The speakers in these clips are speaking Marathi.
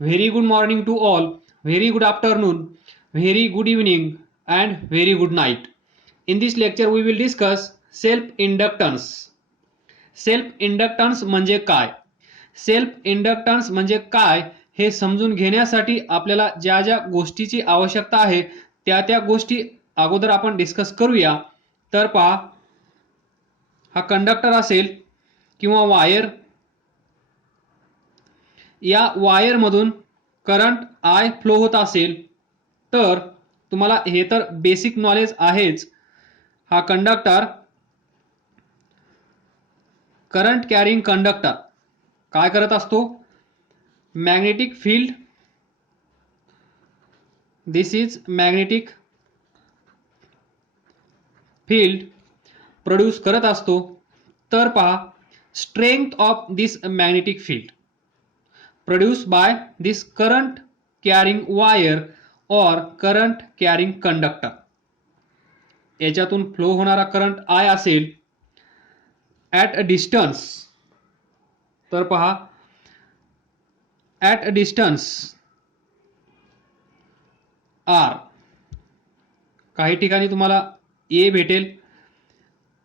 Very good morning to all, very good afternoon, very good evening, and very good night. In this lecture, we will discuss self-inductance. Self-inductance म्हणजे काय? Self-inductance म्हणजे काय हे समजून घेण्यासाठी आपल्याला ज्या ज्या गोष्टीची आवश्यकता आहे त्या गोष्टी अगोदर आपण डिस्कस करूया. तर पहा, हा कंडक्टर असेल किंवा वायर, या वायरमधून करंट I फ्लो होत असेल तर तुम्हाला हे तर बेसिक नॉलेज आहेच. हा कंडक्टर करंट कॅरिंग कंडक्टर काय करत असतो? Magnetic field, this is magnetic field produce करत असतो. तर पहा, strength of this magnetic field produced by this current carrying wire or current carrying conductor. याच्यातून फ्लो होणारा करंट I असेल at a distance. तर पहा, at a distance R. काही ठिकाणी तुम्हाला A भेटेल,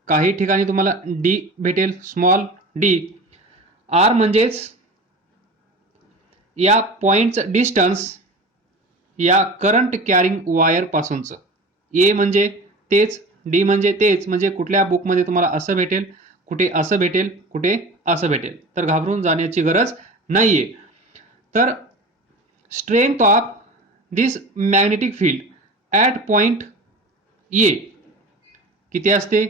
काही ठिकाणी तुम्हाला D भेटेल, स्मॉल d. R म्हणजेच या पॉइंटचं डिस्टन्स या करंट कॅरिंग वायर पासूनचं. ए म्हणजे तेच, डी म्हणजे तेच, म्हणजे कुठल्या बुकमध्ये तुम्हाला असं भेटेल, कुठे असं भेटेल, कुठे असं भेटेल. तर घाबरून जाण्याची गरज नाहीये. तर strength of this magnetic field at point A किती असते?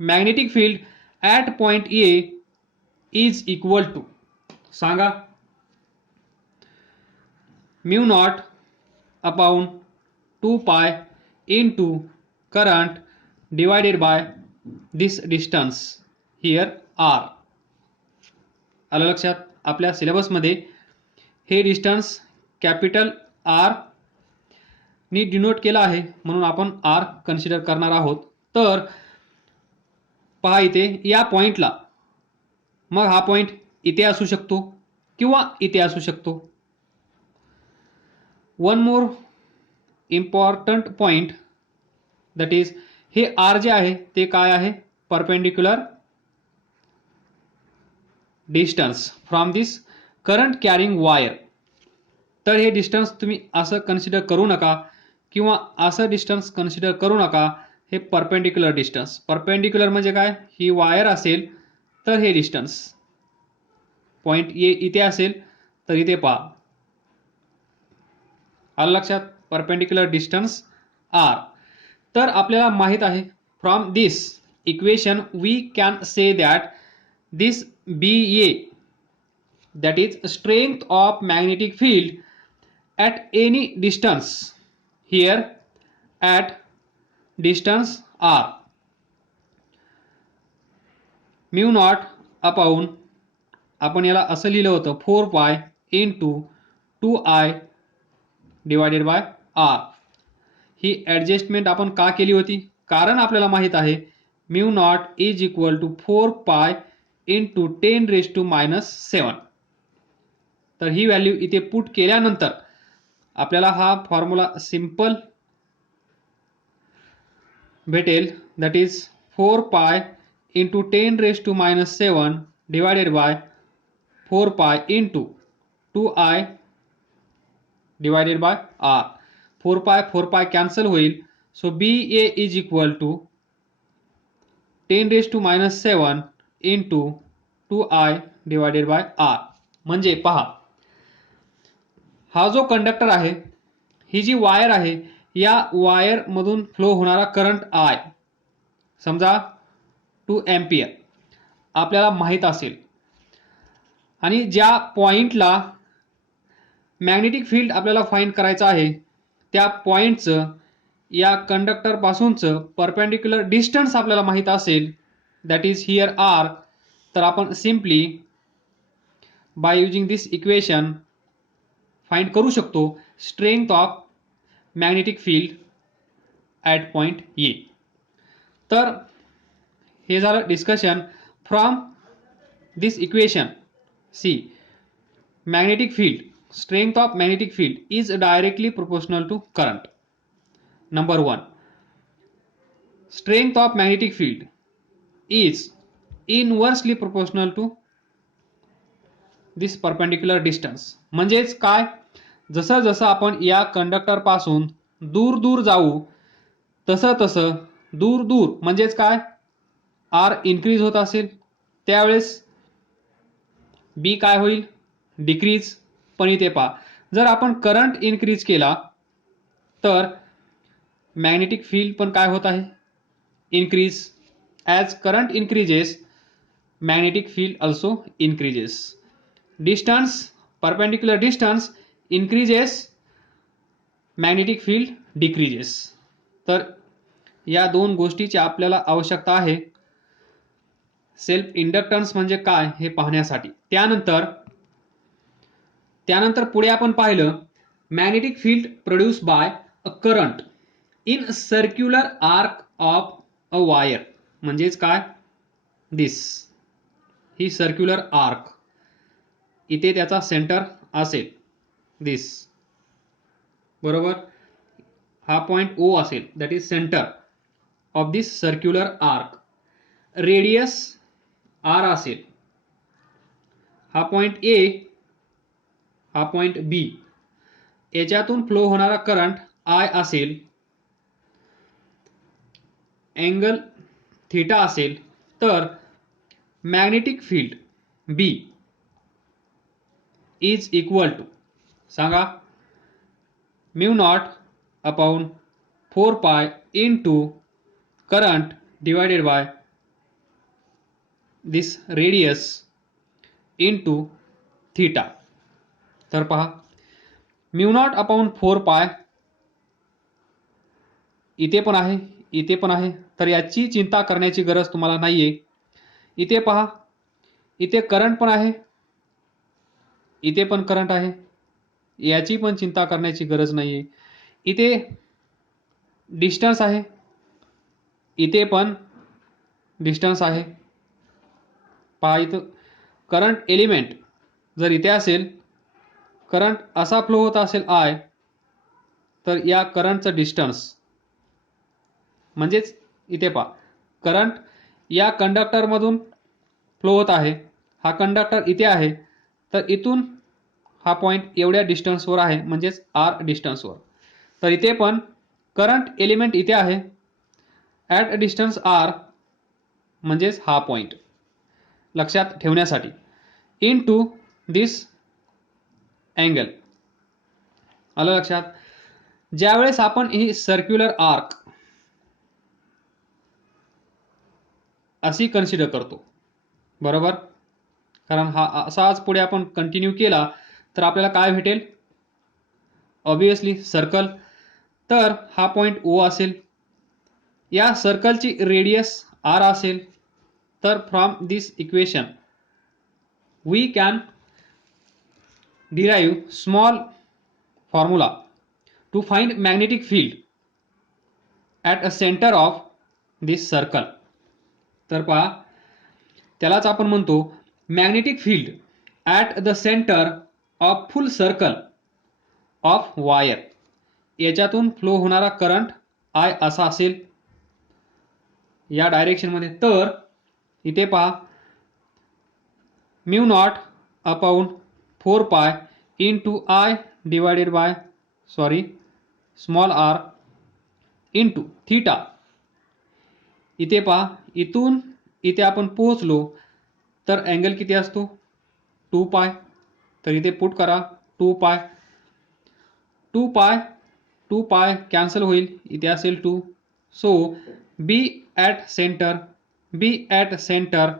Magnetic field at point A is equal to, सांगा, mu not upon 2 pi into current divided by this distance here r. आलं लक्षात? आपल्या सिलेबसमध्ये हे डिस्टन्स कॅपिटल R नी डिनोट केलं आहे, म्हणून आपण R कन्सिडर करणार आहोत. तर पहा इथे या पॉइंटला, मग हा पॉइंट इथे असू शकतो किंवा इथे असू शकतो. One more important point, that is हे R जे आहे ते काय आहे? Perpendicular distance from this current carrying wire. तर हे डिस्टन्स तुम्ही असं कन्सिडर करू नका किंवा असं डिस्टन्स कन्सिडर करू नका. हे परपेंडिक्युलर डिस्टन्स, परपेंडिक्युलर म्हणजे काय? ही वायर असेल तर हे डिस्टन्स पॉइंट ए इथे असेल तर इथे पहा, आलं लक्षात? Perpendicular distance R. तर आपल्याला माहित आहे, from this equation we can say that this BA, that is strength of magnetic field at any distance, here at distance R, mu not upon, आपण याला असं लिहिलं होतं, 4 pi into 2I divided by R. ही ॲडजस्टमेंट आपण का केली होती? कारण आपल्याला माहित आहे mu not is equal to 4 pi into 10⁻⁻⁷. तर ही व्हॅल्यू इथे पुट केल्यानंतर आपल्याला हा फॉर्म्युला सिंपल भेटेल, that is 4 pi into 10⁻⁷ divided by 4 pi into 2I divided by R. 4 pi cancel होईल. So BA is equal to 10⁻⁷ into 2I divided by R. म्हणजे पहा, हा जो कंडक्टर आहे, ही जी वायर आहे, या वायर मधून फ्लो होणारा करंट I समजा 2 एम्पियर आपल्याला माहित असेल, आणि ज्या पॉइंटला मॅग्नेटिक फील्ड आपल्याला फाइंड करायचं आहे त्या पॉइंटचं या कंडक्टर पासूनचं परपेंडिक्युलर डिस्टन्स आपल्याला माहित असेल, दॅट इज हियर R. तर आपण simply by using this equation find करू शकतो strength of magnetic field at point A. तर हे झालं discussion from this equation. See, magnetic field strength of magnetic field is directly proportional to current. Number 1, strength of magnetic field is inversely proportional to this perpendicular distance. म्हणजेच काय, जसं जसं आपण या कंडक्टर पासून दूर दूर जाऊ तसं तसं दूर दूर म्हणजेच काय, आर इन्क्रीज होत असेल त्यावेळेस बी काय होईल, डिक्रीज. पण इथे पहा, जर आपण करंट इन्क्रीज केला तर मॅग्नेटिक फील्ड पण काय होत आहे, increase. As current increases magnetic field also increases. Distance, perpendicular distance increases, magnetic field decreases. तर या दोन गोष्टीची आपल्याला आवश्यकता आहे सेल्फ इंडक्टन्स म्हणजे काय हे पाहण्यासाठी. त्यानंतर पुढे आपण पाहिलं magnetic field produce by a current in circular arc of a wire. म्हणजेच काय, दिस ही सर्क्युलर आर्क, इथे त्याचा सेंटर असेल दिस, बरोबर. हा पॉइंट ओ असेल, that is centre of this circular arc. Radius R असेल, हा पॉइंट ए, हा पॉइंट बी. याच्यातून फ्लो होणारा करंट आय असेल, अँगल थीटा असेल. तर magnetic field B is equal to, सांगा, mu not upon 4 pi into current divided by this radius into theta. तर पहा, म्यू नॉट अपॉन 4 पाय इथे पण आहे, इथे पण आहे, तर याची चिंता करण्याची गरज तुम्हाला नाहीये. इथे पहा, इथे करंट पण आहे, इथे पण करंट आहे, याची पण चिंता करण्याची गरज नाहीये. इथे डिस्टन्स आहे, इथे पण डिस्टन्स आहे. पहा, इथं करंट एलिमेंट जर इथे असेल, करंट असा फ्लो होत असेल आय, तर या करंटचं डिस्टन्स म्हणजेच इथे पहा, करंट या कंडक्टरमधून फ्लो होत आहे, हा कंडक्टर इथे आहे, तर इथून हा पॉइंट एवढ्या डिस्टन्सवर आहे, म्हणजेच आर डिस्टन्सवर. तर इथे पण करंट एलिमेंट इथे आहे ॲट अ डिस्टन्स आर, म्हणजेच हा पॉइंट लक्षात ठेवण्यासाठी, इन टू दिस अँगल. आलं लक्षात. ज्यावेळेस आपण ही सर्क्युलर आर्क अशी कन्सिडर करतो, बरोबर, कारण हा असाच पुढे आपण कंटिन्यू केला तर आपल्याला काय भेटेल, ऑब्वियसली सर्कल. तर हा पॉइंट ओ असेल, या सर्कलची रेडियस आर असेल. तर from this equation we can derive small formula to find magnetic field at a centre of this circle. तर पहा, त्यालाच आपण म्हणतो magnetic field at the centre of full circle of wire. याच्यातून फ्लो होणारा करंट आय असा असेल या डायरेक्शनमध्ये. तर इथे पहा, mu naught upon 4 pi into I divided by small R into theta. इथे पहा, इथून इथे आपण पोहोचलो तर अँगल किती असतो, 2 पाय. तर इथे पुट करा 2 पाय, 2 पाय कॅन्सल होईल, इथे असेल 2. So B at centre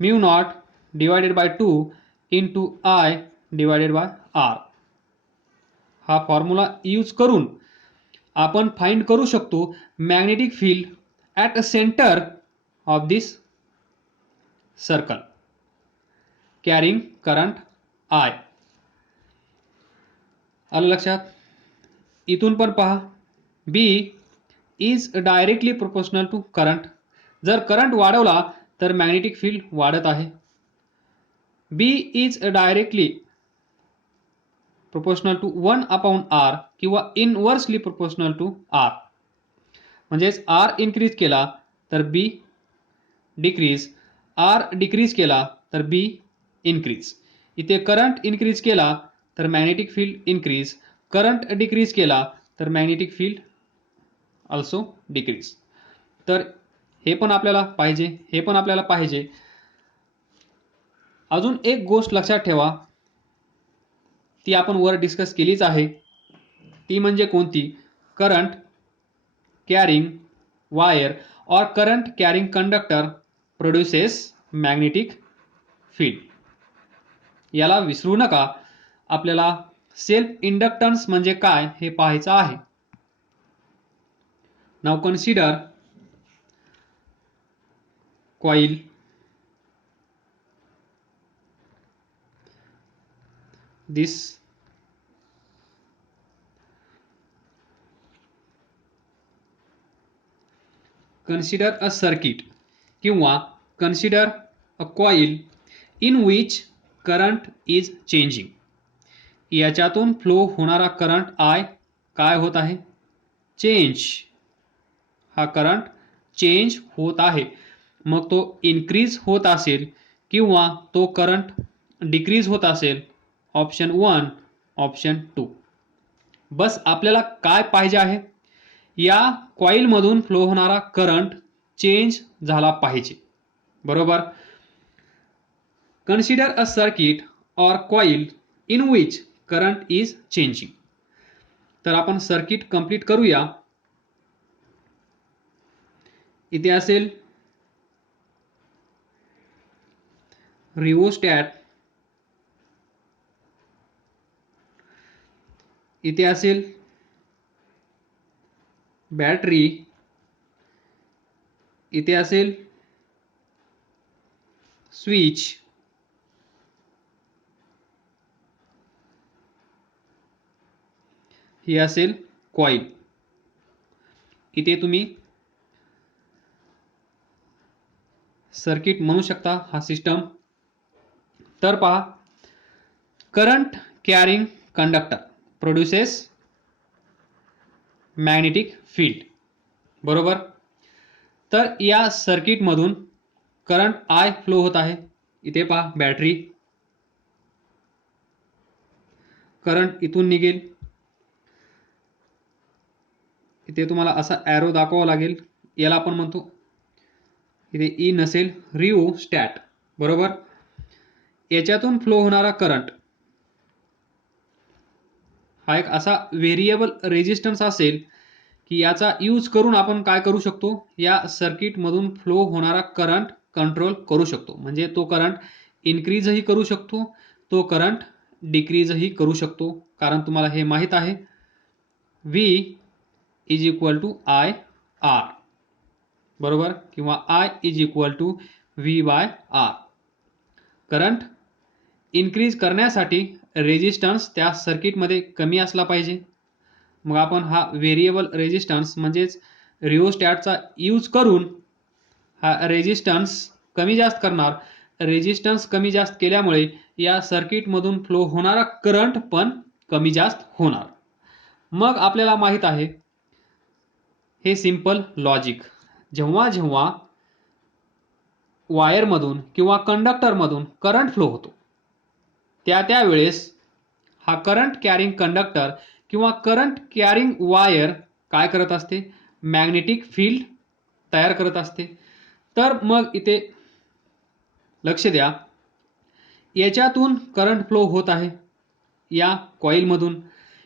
mu naught divided by 2 into I divided by R. हा फॉर्म्युला यूज करून आपण फाइंड करू शकतो magnetic field at a centre of this circle carrying current I. आलं लक्षात. इथून पण पहा, B is directly proportional to current. जर करंट वाढवला तर मॅग्नेटिक फील्ड वाढत आहे. B is directly proportional to 1/r किंवा इनवर्सली प्रोपोर्शनल टू r. म्हणजेच r इन्क्रीज केला तर b डिक्रीज, r डिक्रीज केला तर b इन्क्रीज. इथे करंट इन्क्रीज केला तर magnetic field increase, current decrease केला तर मॅग्नेटिक फील्ड ऑल्सो डिक्रीज. तर हे पण आपल्याला पाहिजे, हे पण आपल्याला पाहिजे. अजून एक गोष्ट लक्षात ठेवा, ती आपण वर डिस्कस केलीच आहे, ती म्हणजे कोणती? करंट कॅरिंग वायर और current carrying conductor produces magnetic field. याला विसरू नका. आपल्याला सेल्फ इंडक्टन्स म्हणजे काय हे पाहायचं आहे. Now consider coil, this consider a circuit किंवा consider a coil in which current is changing. याच्यातून फ्लो होणारा करंट I काय होत आहे? चेंज. हा करंट चेंज होत आहे. मग तो इन्क्रीज होत असेल किंवा तो करंट डिक्रीज होत असेल. Option 1, option 2. बस आपल्याला काय पाहिजे आहे? या कॉइलमधून फ्लो होणारा करंट चेंज झाला पाहिजे. बरोबर. कन्सिडर अ सर्किट और coil in which current is changing. तर आपण सर्किट कंप्लीट करूया. इथे असेल रिओस्टॅट, इथे असेल बॅटरी, इथे असेल स्विच, ही असेल कॉइल. इथे तुम्ही सर्किट म्हणू शकता हा सिस्टम. तर पहा, current carrying conductor produces magnetic field. बरोबर. तर या सर्किटमधून करंट I फ्लो होत आहे. इथे पहा बॅटरी, करंट इथून निघेल. इथे तुम्हाला असा ॲरो दाखवावा लागेल, याला आपण म्हणतो, इथे ई नसेल, रिओस्टॅट. बरोबर. याच्यातून फ्लो होणारा करंट हा एक असा व्हेरिएबल रेजिस्टन्स असेल की याचा यूज करून आपण काय करू शकतो? या सर्किटमधून फ्लो होणारा करंट कंट्रोल करू शकतो. म्हणजे तो करंट इन्क्रीजही करू शकतो, तो करंट डिक्रीजही करू शकतो. कारण तुम्हाला हे माहीत आहे, V is equal to I R. बरोबर. किंवा I is equal to V by R. Current increase करण्यासाठी रेजिस्टन्स त्या सर्किटमध्ये कमी असला पाहिजे. मग आपण हा व्हेरिएबल रेजिस्टन्स म्हणजेच रिओस्टॅटचा यूज करून हा रेजिस्टन्स कमी जास्त करणार. रेजिस्टन्स कमी जास्त केल्यामुळे या सर्किटमधून फ्लो होणारा करंट पण कमी जास्त होणार. मग आपल्याला माहित आहे हे सिंपल लॉजिक. जेव्हा जेव्हा वायरमधून किंवा कंडक्टरमधून करंट फ्लो होतो, त्यावेळेस हा करंट कॅरिंग कंडक्टर किंवा करंट कॅरिंग वायर काय करत असते? मॅग्नेटिक फील्ड तयार करत असते. तर मग इथे लक्ष द्या, याच्यातून करंट फ्लो होत आहे या कॉइलमधून.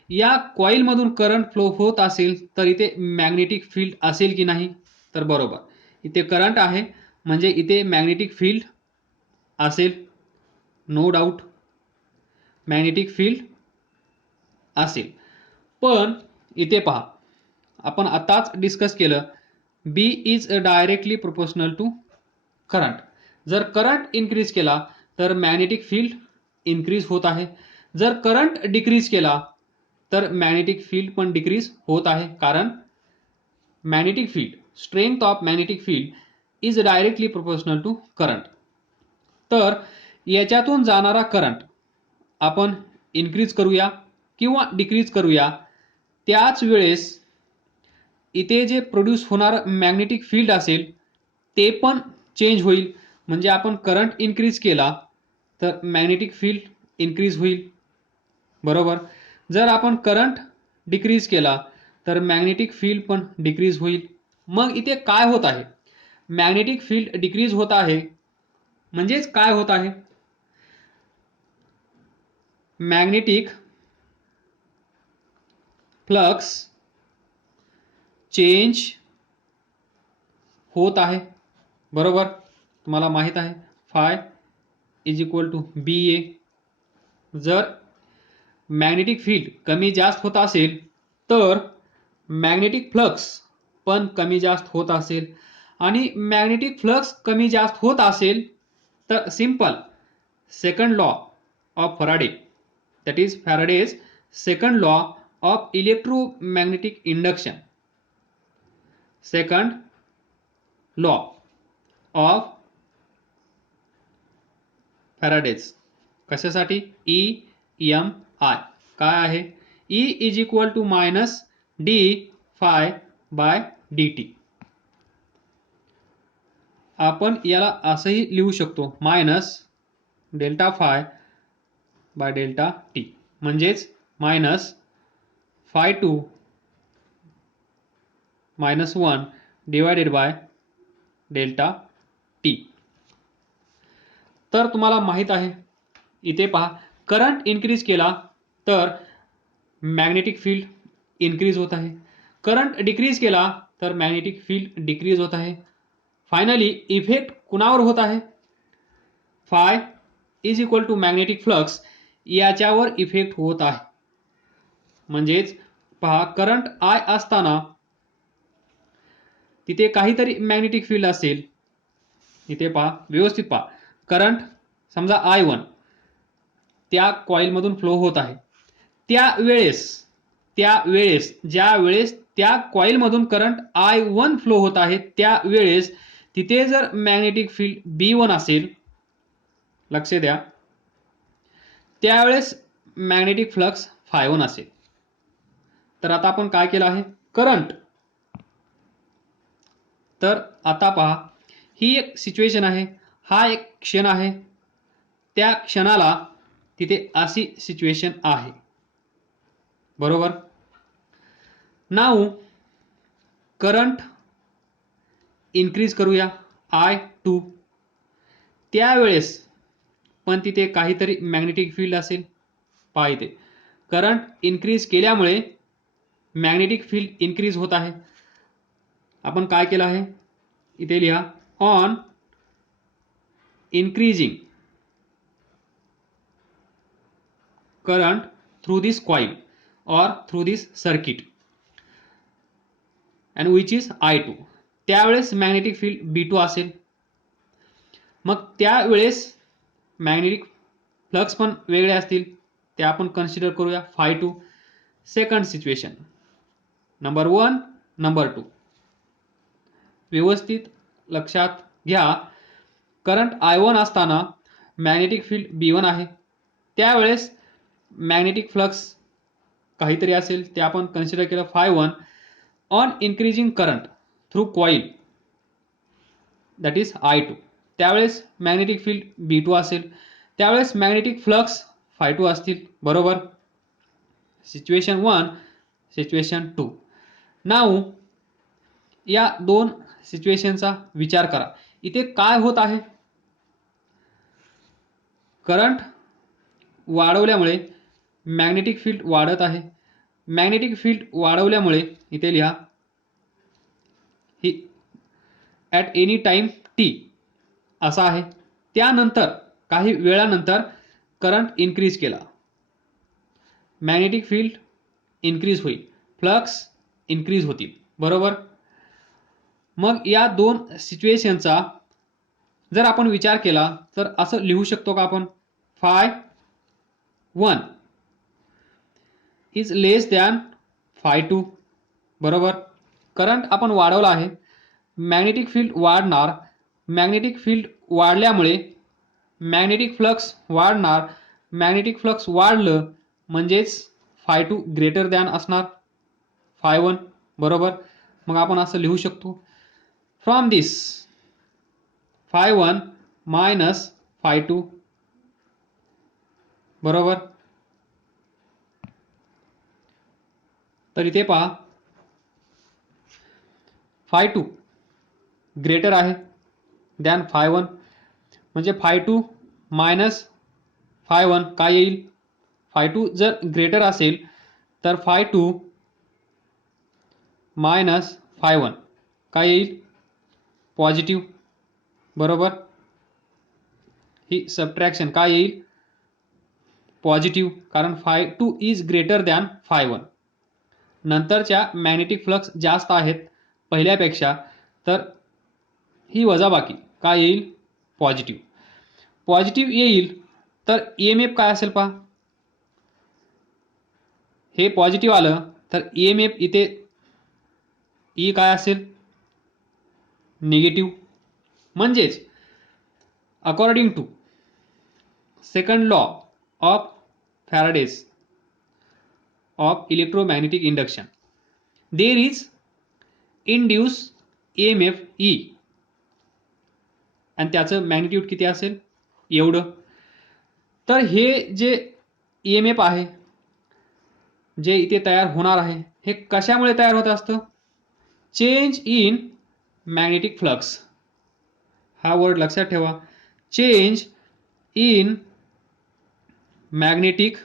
या कॉइलमधून करंट फ्लो होत असेल तर इथे मॅग्नेटिक फील्ड असेल की नाही? तर बरोबर, इथे करंट आहे म्हणजे इथे मॅग्नेटिक फील्ड असेल. नो डाऊट मॅग्नेटिक फील्ड असेल. पण इथे पहा, आपण आताच डिस्कस केलं, B is directly proportional to current. जर करंट इन्क्रीज केला तर मॅग्नेटिक फील्ड इन्क्रीज होत आहे. जर करंट डिक्रीज केला तर मॅग्नेटिक फील्ड पण डिक्रीज होत आहे. कारण magnetic field, strength of magnetic field is directly proportional to current. तर याच्यातून जाणारा करंट आपण इन्क्रीज करूया किंवा डिक्रीज करूया, त्याच वेळेस इथे जे प्रोड्यूस होणारं मॅग्नेटिक फील्ड असेल ते पण चेंज होईल. म्हणजे आपण करंट इन्क्रीज केला तर मॅग्नेटिक फील्ड इन्क्रीज होईल, बरोबर. जर आपण करंट डिक्रीज केला तर मॅग्नेटिक फील्ड पण डिक्रीज होईल. मग इथे काय होत आहे? मॅग्नेटिक फील्ड डिक्रीज होत आहे म्हणजेच काय होत आहे? मॅग्नेटिक फ्लक्स चेंज होत आहे, बरोबर. तुम्हाला माहित आहे phi is equal to be ए. जर मॅग्नेटिक फील्ड कमी जास्त होत असेल तर मॅग्नेटिक फ्लक्स पण कमी जास्त होत असेल, आणि मॅग्नेटिक फ्लक्स कमी जास्त होत असेल तर simple second law of Faraday, that is Faraday's second law of electromagnetic induction, second law of Faraday's कशासाठी? EMI काय आहे? E is equal to minus D phi by D t. आपण याला असंही लिहू शकतो, minus delta phi by delta t, म्हणजेच minus phi two minus 1 divided by delta t. तर तुम्हाला माहित आहे, इथे पहा, करंट इन्क्रीज केला तर मॅग्नेटिक फील्ड इन्क्रीज होत आहे, करंट डिक्रीज केला तर मॅग्नेटिक फील्ड डिक्रीज होत आहे. फायनली इफेक्ट कुणावर होत आहे? Phi is equal to magnetic flux याच्यावर इफेक्ट होत आहे. म्हणजेच पहा, करंट I असताना तिथे काहीतरी मॅग्नेटिक फील्ड असेल. इथे पहा, व्यवस्थित पहा, करंट समजा I1 त्या कॉइलमधून फ्लो होत आहे. त्यावेळेस ज्या वेळेस त्या कॉइलमधून करंट I1 फ्लो होत आहे त्यावेळेस तिथे जर मॅग्नेटिक फील्ड B1 असेल, लक्ष द्या, त्यावेळेस मॅग्नेटिक फ्लक्स Φ1 असेल. तर आता आपण काय केलं आहे? करंट. तर आता पहा, ही एक सिच्युएशन आहे, हा एक क्षण आहे, त्या क्षणाला तिथे अशी सिच्युएशन आहे, बरोबर. नाऊ करंट इन्क्रीज करूया I2. त्यावेळेस पण तिथे काहीतरी मॅग्नेटिक फील्ड असेल. पहा, इथे करंट इन्क्रीज केल्यामुळे मॅग्नेटिक फील्ड इन्क्रीज होत आहे. आपण काय केलं आहे? इथे लिहा, on increasing current through this coil or through this circuit and which is I2. त्यावेळेस मॅग्नेटिक फील्ड B2 असेल. मग त्यावेळेस मॅग्नेटिक फ्लक्स पण वेगळे असतील, ते आपण कन्सिडर करूया Φ2. सेकंड सिच्युएशन, नंबर 1, नंबर 2, व्यवस्थित लक्षात घ्या. करंट I1 असताना मॅग्नेटिक फील्ड B1 आहे, त्यावेळेस मॅग्नेटिक फ्लक्स काहीतरी असेल, ते आपण कन्सिडर केलं Φ1. On increasing current through coil, that is I2, त्यावेळेस मॅग्नेटिक फील्ड B2 असेल, त्यावेळेस मॅग्नेटिक फ्लक्स Φ2 असतील, बरोबर. Situation 1, situation 2. नाऊ या दोन सिच्युएशनचा विचार करा. इथे काय होत आहे? करंट वाढवल्यामुळे मॅग्नेटिक फील्ड वाढत आहे. मॅग्नेटिक फील्ड वाढवल्यामुळे इथे लिहा, ही ॲट एनी टाइम टी असा आहे. त्यानंतर काही वेळानंतर करंट इन्क्रीज केला, मॅग्नेटिक फील्ड इन्क्रीज होईल, फ्लक्स इन्क्रीज होतील, बरोबर. मग या दोन सिच्युएशनचा जर आपण विचार केला तर असं लिहू शकतो का आपण? Φ1 इज लेस दॅन Φ2, बरोबर. करंट आपण वाढवला आहे, मॅग्नेटिक फील्ड वाढणार, मॅग्नेटिक फील्ड वाढल्यामुळे मॅग्नेटिक फ्लक्स वाढणार. मॅग्नेटिक फ्लक्स वाढलं म्हणजेच φ2 ग्रेटर दॅन असणार φ1, बरोबर. मग आपण असं लिहू शकतो, फ्रॉम दिस φ1 मायनस φ2, बरोबर. तर इथे पहा φ2 ग्रेटर आहे दॅन φ1, म्हणजे φ2 मायनस φ1 काय येईल, φ2 जर ग्रेटर असेल तर φ2 मायनस φ1 काय येईल, पॉझिटिव्ह, बरोबर. ही सबट्रॅक्शन काय येईल, पॉझिटिव्ह, कारण φ2 इज ग्रेटर दॅन φ1. नंतरच्या मॅग्नेटिक फ्लक्स जास्त आहेत पहिल्यापेक्षा, तर ही वजाबाकी काय येईल, पॉझिटिव्ह. पॉझिटिव्ह येईल तर EMF काय असेल पहा, हे पॉझिटिव्ह आलं तर EMF इथे ई काय असेल, निगेटिव्ह. म्हणजेच according to second law of Faraday's of electromagnetic induction, there is induce EMF E, आणि त्याचं मॅग्निट्यूड किती असेल, एवढं. तर हे जे EMF आहे जे इथे तयार होणार आहे, हे कशामुळे तयार होत असतं, चेंज इन मॅग्नेटिक फ्लक्स. हा वर्ड लक्षात ठेवा, change in magnetic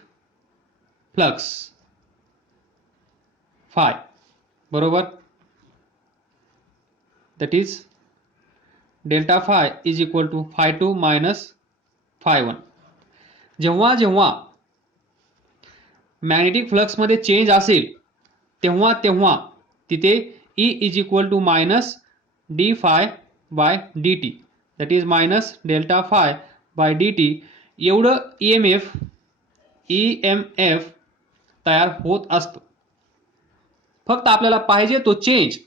flux phi, बरोबर. That is delta phi is equal to φ2 minus φ1. जेव्हा जेव्हा मॅग्नेटिक फ्लक्समध्ये चेंज असेल तेव्हा तेव्हा तिथे E is equal to minus D phi by D T, that is minus delta phi by D T, एवढं EMF तयार होत असतं. फक्त आपल्याला पाहिजे तो चेंज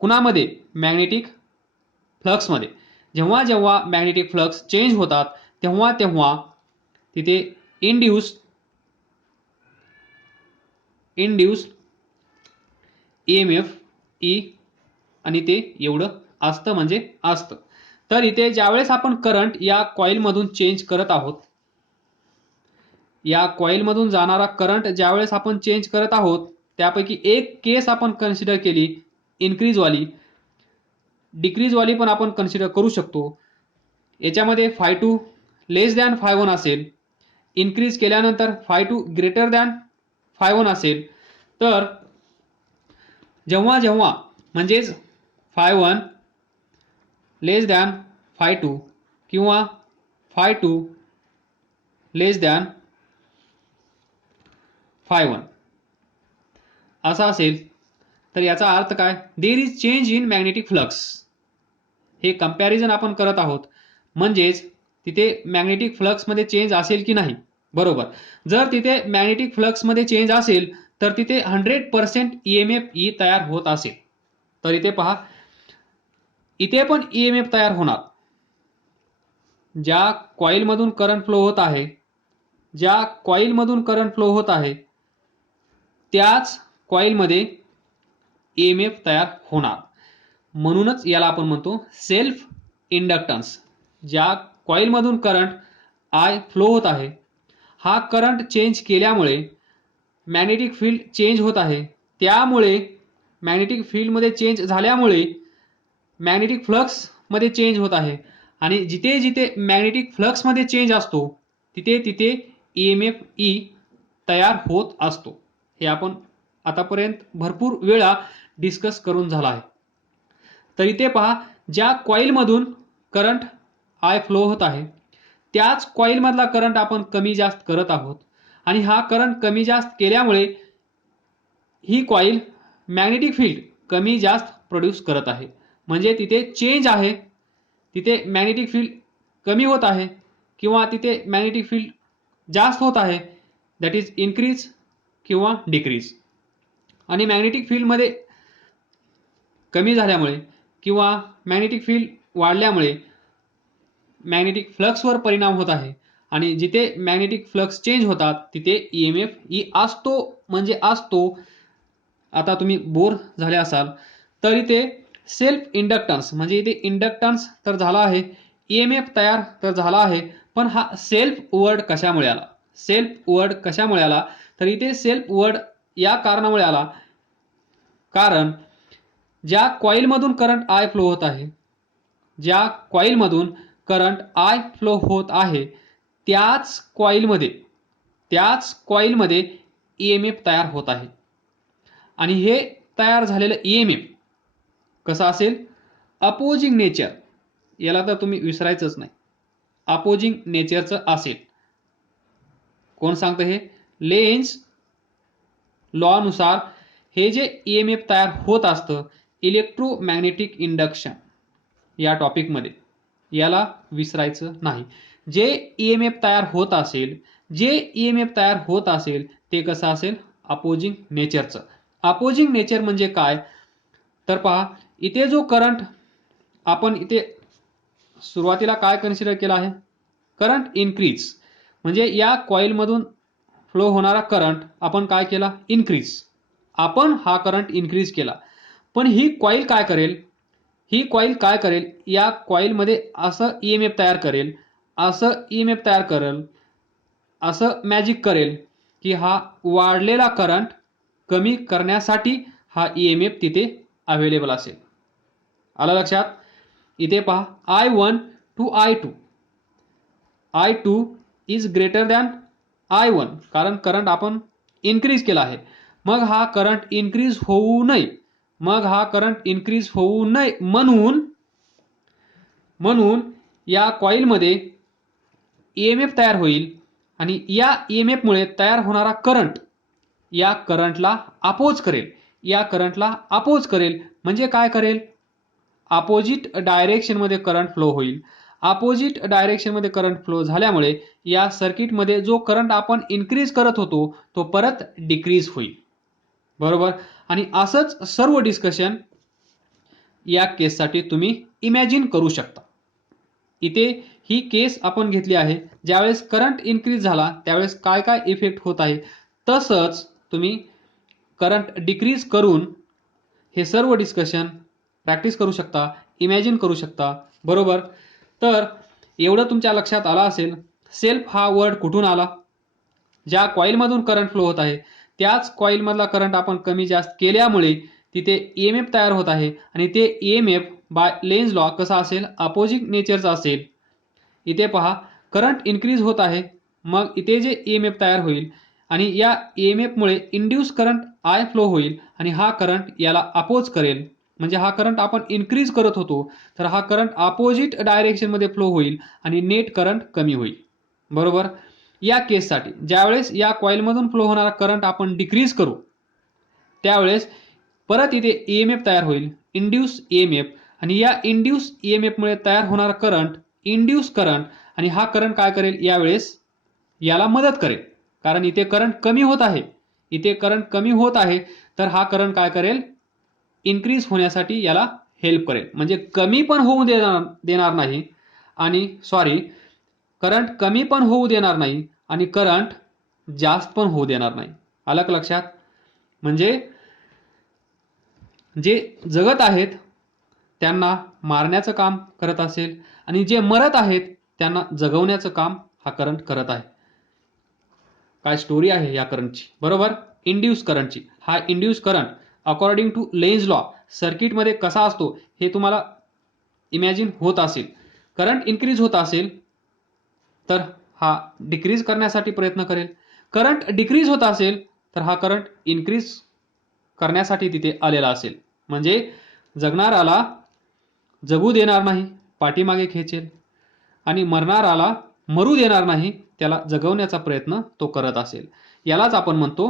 कुणामध्ये, मॅग्नेटिक फ्लक्समध्ये. जेव्हा जेव्हा मॅग्नेटिक फ्लक्स चेंज होतात तेव्हा तेव्हा तिथे इंड्यूस EMF E, आणि ते एवढं असतं म्हणजे असतं. तर इथे ज्यावेळेस आपण करंट या कॉइलमधून चेंज करत आहोत, या कॉइलमधून जाणारा करंट ज्यावेळेस आपण चेंज करत आहोत, त्यापैकी एक केस आपण कन्सिडर केली इन्क्रीजवाली, डिक्रीजवाली पण आपण कन्सिडर करू शकतो. याच्यामध्ये φ2 लेस दॅन φ1 असेल, इन्क्रीज केल्यानंतर φ2 ग्रेटर दॅन φ1 असेल. तर जेव्हा जेव्हा म्हणजेच φ1 लेस दॅन φ2 किंवा φ2 लेस दॅन φ1 असा असेल तर याचा अर्थ काय, there is change in magnetic flux. हे कंपॅरिझन आपण करत आहोत, म्हणजेच तिथे मॅग्नेटिक फ्लक्समध्ये चेंज असेल की नाही, बरोबर. जर तिथे मॅग्नेटिक फ्लक्समध्ये चेंज असेल तर तिथे 100% EMF E तयार होत असेल. तर इथे पहा, इथे पण EMF तयार होणार. ज्या कॉइलमधून करंट फ्लो होत आहे, ज्या कॉइलमधून करंट फ्लो होत आहे त्याच कॉइलमध्ये EMF तयार होणार. म्हणूनच याला आपण म्हणतो सेल्फ इंडक्टन्स. ज्या कॉइलमधून करंट I फ्लो होत आहे, हा करंट चेंज केल्यामुळे मॅग्नेटिक फील्ड चेंज होत आहे, त्यामुळे मॅग्नेटिक फील्डमध्ये चेंज झाल्यामुळे मॅग्नेटिक फ्लक्समध्ये चेंज होत आहे, आणि जिथे जिथे मॅग्नेटिक फ्लक्समध्ये चेंज असतो तिथे तिथे EMF E तयार होत असतो. हे आपण आतापर्यंत भरपूर वेळा डिस्कस करून झाला आहे. तर इथे पहा, ज्या कॉइलमधून करंट I फ्लो होत आहे त्याच कॉइलमधला करंट आपण कमी जास्त करत आहोत, आणि हा करंट कमी जास्त केल्यामुळे ही कॉइल मॅग्नेटिक फील्ड कमी जास्त प्रोड्यूस करत आहे. म्हणजे तिथे चेंज आहे, तिथे मॅग्नेटिक फील्ड कमी होत आहे किंवा तिथे मॅग्नेटिक फील्ड जास्त होत आहे, दॅट इज इन्क्रीज किंवा डिक्रीज. आणि मॅग्नेटिक फील्डमध्ये कमी झाल्यामुळे किंवा मॅग्नेटिक फील्ड वाढल्यामुळे मॅग्नेटिक फ्लक्सवर परिणाम होत आहे आणि जिथे मॅग्नेटिक फ्लक्स चेंज होतात तिथे ईएमएफ ई असतो म्हणजे असतो. आता तुम्ही बोर झाले असाल तर इथे सेल्फ इंडक्टन्स म्हणजे इथे इंडक्टन्स तर झाला आहे, ईएमएफ तयार तर झाला आहे, पण हा सेल्फ वर्ड कशामुळे आला? सेल्फ वर्ड कशामुळे आला? तर इथे सेल्फ वर्ड या कारणामुळे आला, कारण ज्या कॉइलमधून करंट आय फ्लो होत आहे, ज्या कॉइलमधून करंट आय फ्लो होत आहे त्याच कॉइलमध्ये ईएमएफ तयार होत आहे आणि हे तयार झालेलं ईएमएफ कसं असेल? Opposing nature. याला तर तुम्ही विसरायचंच नाही, अपोजिंग नेचरचं असेल. कोण सांगतं हे? लेन्झ लॉनुसार हे जे ईएमएफ तयार होत असतं इलेक्ट्रोमॅग्नेटिक इंडक्शन या टॉपिकमध्ये, याला विसरायचं नाही. जे ईएमएफ तयार होत असेल ते कसं असेल? अपोजिंग नेचरचं. अपोजिंग नेचर म्हणजे काय? तर पहा, इथे जो करंट आपण इथे सुरुवातीला काय कन्सिडर केला आहे? करंट इन्क्रीज, म्हणजे या कॉइलमधून फ्लो होणारा करंट आपण काय केला? इन्क्रीज. आपण हा करंट इन्क्रीज केला, पण ही कॉइल काय करेल? या कॉइलमध्ये असं ईएमएफ तयार करेल, असं मॅजिक करेल की हा वाढलेला करंट कमी करण्यासाठी हा ईएमएफ तिथे अवेलेबल असेल. आलं लक्षात? इथे पहा, I1 to I2 is greater than I1, कारण करंट आपण इन्क्रीज केला आहे. मग हा करंट इन्क्रीज होऊ नये म्हणून या कॉइलमध्ये ईएमएफ तयार होईल आणि या ईएमएफमुळे तयार होणारा करंट या करंटला अपोज करेल. म्हणजे काय करेल? अपोजिट डायरेक्शनमध्ये करंट फ्लो होईल. अपोजिट डायरेक्शनमध्ये करंट फ्लो झाल्यामुळे या सर्किटमध्ये जो करंट आपण इन्क्रीज करत होतो तो परत डिक्रीज होईल. बरोबर? आणि असंच सर्व डिस्कशन या केससाठी तुम्ही इमॅजिन करू शकता. इथे ही केस आपण घेतली आहे, ज्यावेळेस करंट इन्क्रीज झाला त्यावेळेस काय काय इफेक्ट होत आहे, तसंच तुम्ही करंट डिक्रीज करून हे सर्व डिस्कशन प्रॅक्टिस करू शकता, इमॅजिन करू शकता. बरोबर? तर एवढं तुमच्या लक्षात आलं असेल. सेल्फ हा वर्ड कुठून आला? ज्या कॉइलमधून करंट फ्लो होत आहे त्याच कॉइलमधला करंट आपण कमी जास्त केल्यामुळे तिथे ईएमएफ तयार होत आहे आणि ते ईएमएफ बाय लेन्झ लॉ कसा असेल? अपोजिंग नेचरचा असेल. इथे पहा, करंट इन्क्रीज होत आहे, मग इथे जे ईएमएफ तयार होईल आणि या ईएमएफमुळे इंड्यूस करंट आय फ्लो होईल आणि हा करंट याला अपोज करेल. म्हणजे हा करंट आपण इन्क्रीज करत होतो तर हा करंट अपोजिट डायरेक्शनमध्ये फ्लो होईल आणि नेट करंट कमी होईल. बरोबर? या केससाठी ज्यावेळेस या कॉइलमधून फ्लो होणारा करंट आपण डिक्रीज करू त्यावेळेस परत इथे ईएमएफ तयार होईल, इंड्यूस ईएमएफ, आणि या इंड्यूस ईएमएफमुळे तयार होणारा करंट इंड्यूस करंट, आणि हा करंट काय करेल? यावेळेस याला मदत करेल, कारण इथे करंट कमी होत आहे. तर हा करंट काय करेल? इन्क्रीज होण्यासाठी याला हेल्प करेल. म्हणजे कमी पण होऊ देणार नाही आणि करंट कमी पण होऊ देणार नाही आणि करंट जास्त पण होऊ देणार नाही. आलं का लक्षात? म्हणजे जे जगत आहेत त्यांना मारण्याचं काम करत असेल आणि जे मरत आहेत त्यांना जगवण्याचं काम हा करंट करत आहे. काय स्टोरी आहे या करंटची? बरोबर? इंड्यूस करंटची. हा induce current according to Lenz law सर्किटमध्ये कसा असतो हे तुम्हाला इमॅजिन होत असेल. करंट इन्क्रीज होत असेल तर हा डिक्रीज करण्यासाठी प्रयत्न करेल. करंट डिक्रीज होत असेल तर हा करंट इन्क्रीज करण्यासाठी तिथे आलेला असेल. म्हणजे जगणाराला जगू देणार नाही, पाठीमागे खेचेल, आणि मरणाराला मरू देणार नाही, त्याला जगवण्याचा प्रयत्न तो करत असेल. यालाच आपण म्हणतो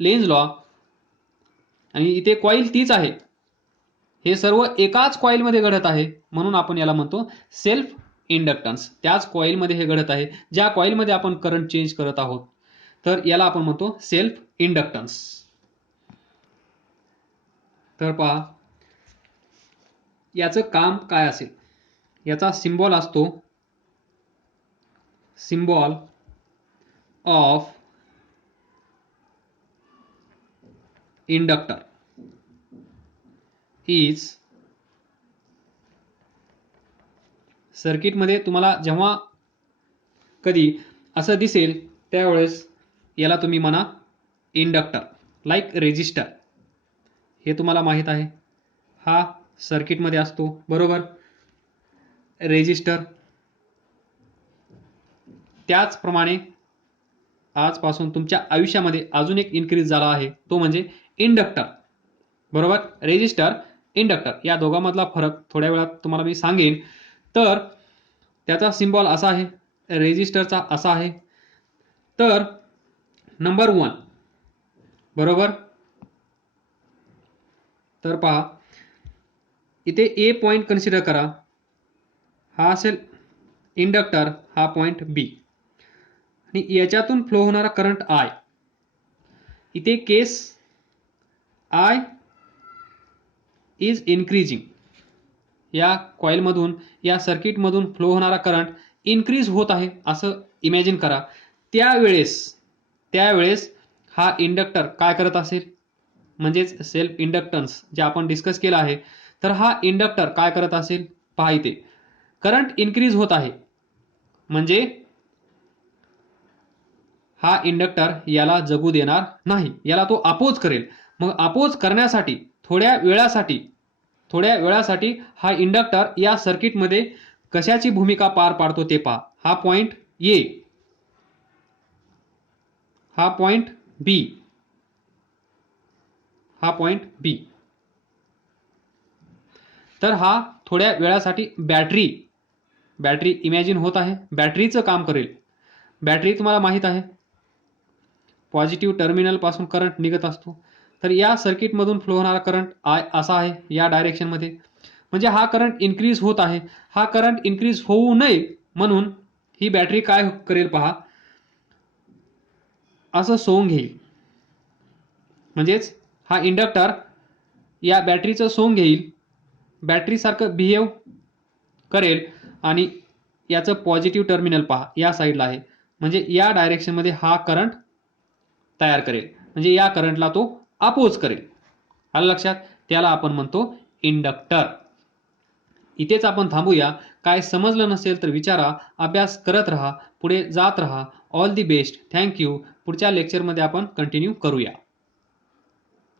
लेन्झ लॉ. आणि इथे कॉइल तीच आहे, हे सर्व एकाच कॉइलमध्ये घडत आहे, म्हणून आपण याला म्हणतो सेल्फ इंडक्टन्स. त्याच कॉइलमध्ये हे घडत आहे ज्या कॉइलमध्ये आपण करंट चेंज करत आहोत, तर याला आपण म्हणतो सेल्फ इंडक्टन्स. तर पहा, याचं काम काय असेल? याचा सिम्बॉल असतो सिम्बॉल ऑफ इंडक्टर इज, सर्किटमध्ये तुम्हाला जेव्हा कधी असं दिसेल त्यावेळेस याला तुम्ही म्हणा इंडक्टर, लाईक रेजिस्टर. हे तुम्हाला माहीत आहे, हा सर्किटमध्ये असतो बरोबर, रेजिस्टर. त्याचप्रमाणे आजपासून तुमच्या आयुष्यामध्ये अजून एक इन्क्रीज झाला आहे, तो म्हणजे इंडक्टर बरोबर. रेजिस्टर, इंडक्टर या दोघांमधला फरक थोड्या वेळात तुम्हाला मी सांगेन. तर त्याचा सिम्बॉल असा आहे, रेजिस्टरचा असा आहे. तर नंबर 1 बरोबर. तर पहा इथे ए पॉइंट कन्सिडर करा, हा असेल इंडक्टर, हा पॉइंट बी, आणि याच्यातून फ्लो होणारा करंट आय. इथे केस आय इज इन्क्रीजिंग, या कॉइलमधून या सर्किटमधून फ्लो होणारा करंट इन्क्रीज होत आहे असं इमॅजिन करा. त्यावेळेस हा इंडक्टर काय करत असेल, म्हणजेच सेल्फ इंडक्टन्स जे आपण डिस्कस केलं आहे, तर हा इंडक्टर काय करत असेल पहा, इथे करंट इन्क्रीज होत आहे म्हणजे हा इंडक्टर याला जगू देणार नाही, याला तो अपोज करेल. मग अपोज करण्यासाठी थोड्या वेळासाठी हा इंडक्टर या सर्किटमध्ये कशाची भूमिका पार पाडतो ते पहा. हा पॉइंट ए, हा पॉइंट बी, हा पॉइंट बी. तर हा थोड्या वेळासाठी बॅटरी इमॅजिन होत आहे, बॅटरीचं काम करेल. बॅटरी तुम्हाला माहित आहे पॉझिटिव्ह टर्मिनल पासून करंट निघत असतो. तर या सर्किटमधून फ्लो होणारा करंट आय असा आहे या डायरेक्शनमध्ये, म्हणजे हा करंट इन्क्रीज होत आहे. हा करंट इन्क्रीज होऊ नये म्हणून ही बॅटरी काय करेल पहा, असं सोंग घेईल. म्हणजेच हा इंडक्टर या बॅटरीचं सोंग घेईल, बॅटरीसारखं बिहेव करेल, आणि याचं पॉझिटिव्ह टर्मिनल पहा या साईडला आहे, म्हणजे या डायरेक्शनमध्ये हा करंट तयार करेल, म्हणजे या करंटला तो अपोज करेल. आलं लक्षात, त्याला आपण म्हणतो इंडक्टर. इथेच आपण थांबूया. काय समजलं नसेल तर विचारा, अभ्यास करत राहा, पुढे जात राहा. All the best, thank you. पुढच्या लेक्चरमध्ये आपण कंटिन्यू करूया.